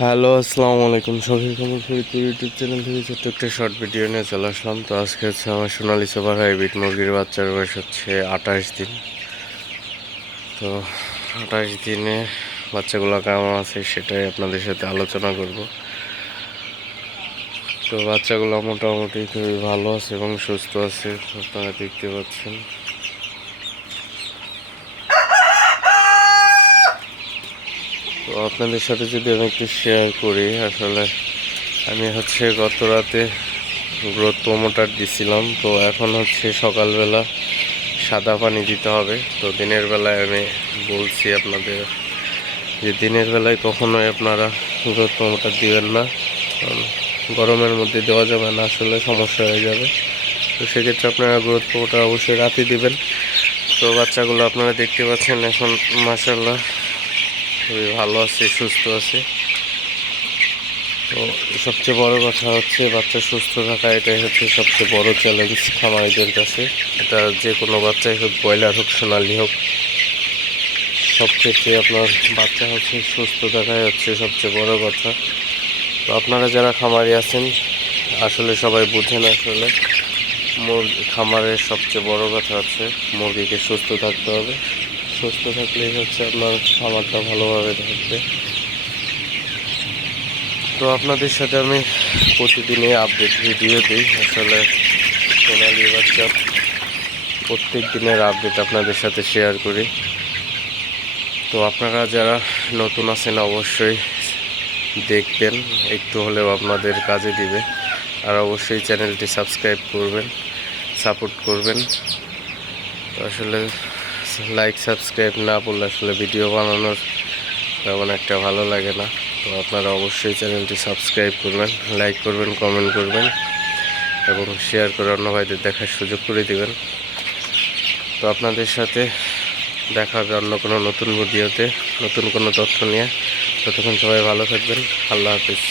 Hello আসসালামু আলাইকুম। শখের খবর ফরিদপুর ইউটিউব চ্যানেল থেকে ছোট্ট একটা শর্ট ভিডিও নিয়ে চলে আসলাম। তো আজকে হচ্ছে আমার সোনালি সুপার হাইব্রিড মুরগির বাচ্চার বয়স হচ্ছে আঠাশ দিন। তো আঠাশ দিনে বাচ্চাগুলো কেমন আছে সেটাই আপনাদের সাথে আলোচনা করব। তো বাচ্চাগুলো মোটামুটি খুবই ভালো আছে এবং সুস্থ আছে, আপনারা দেখতে পাচ্ছেন তো আপনাদের সাথে যদি আমি একটু শেয়ার করি, আসলে আমি হচ্ছে গত রাতে গ্রোথ প্রোমোটার দিছিলাম। তো এখন হচ্ছে সকালবেলা সাদা পানি দিতে হবে। তো দিনের বেলায় আমি বলছি আপনাদের যে দিনের বেলায় কখনোই আপনারা গ্রোথ প্রোমোটার দিবেন না। গরমের মধ্যে দেওয়া যাবে না, আসলে সমস্যা হয়ে যাবে। তো সেক্ষেত্রে আপনারা গ্রোথ প্রোমোটার অবশ্যই রাতে দিবেন। তো বাচ্চাগুলো আপনারা দেখতে পাচ্ছেন এখন মাসাল্লাহ খুবই ভালো আছে, সুস্থ আছে। তো সবচেয়ে বড় কথা হচ্ছে বাচ্চা সুস্থ থাকা, এটাই হচ্ছে সবচেয়ে বড় চ্যালেঞ্জ খামারিদের কাছে। এটা যে কোনো বাচ্চাই হোক, ব্রয়লার হোক, সোনালি হোক, সব ক্ষেত্রে আপনার বাচ্চা হচ্ছে সুস্থ থাকাই হচ্ছে সবচেয়ে বড় কথা। তো আপনারা যারা খামারি আছেন, আসলে সবাই বুঝেন আসলে, মুরগি খামারের সবচেয়ে বড় কথা হচ্ছে মুরগিকে সুস্থ থাকতে হবে। সুস্থ থাকলেই হচ্ছে আপনার খাবারটা ভালোভাবে থাকবে। তো আপনাদের সাথে আমি প্রতিদিনই আপডেট ভিডিও দিই। আসলে সোনালি বাচ্চা প্রত্যেক দিনের আপডেট আপনাদের সাথে শেয়ার করি। তো আপনারা যারা নতুন আছেন অবশ্যই দেখবেন, একটু হলেও আপনাদের কাজে দিবে। আর অবশ্যই চ্যানেলটি সাবস্ক্রাইব করবেন সাপোর্ট করবেন। আসলে লাইক সাবস্ক্রাইব না করলে আসলে ভিডিও বানানোর তেমন একটা ভালো লাগে না। তো আপনারা অবশ্যই চ্যানেলটি সাবস্ক্রাইব করবেন লাইক করবেন কমেন্ট করবেন এবং শেয়ার করে অন্য ভাইদের দেখার সুযোগ করে দেবেন। তো আপনাদের সাথে দেখা হবে অন্য কোনো নতুন ভিডিওতে নতুন কোনো তথ্য নিয়ে। ততক্ষণ সবাই ভালো থাকবেন। আল্লাহ হাফিজ।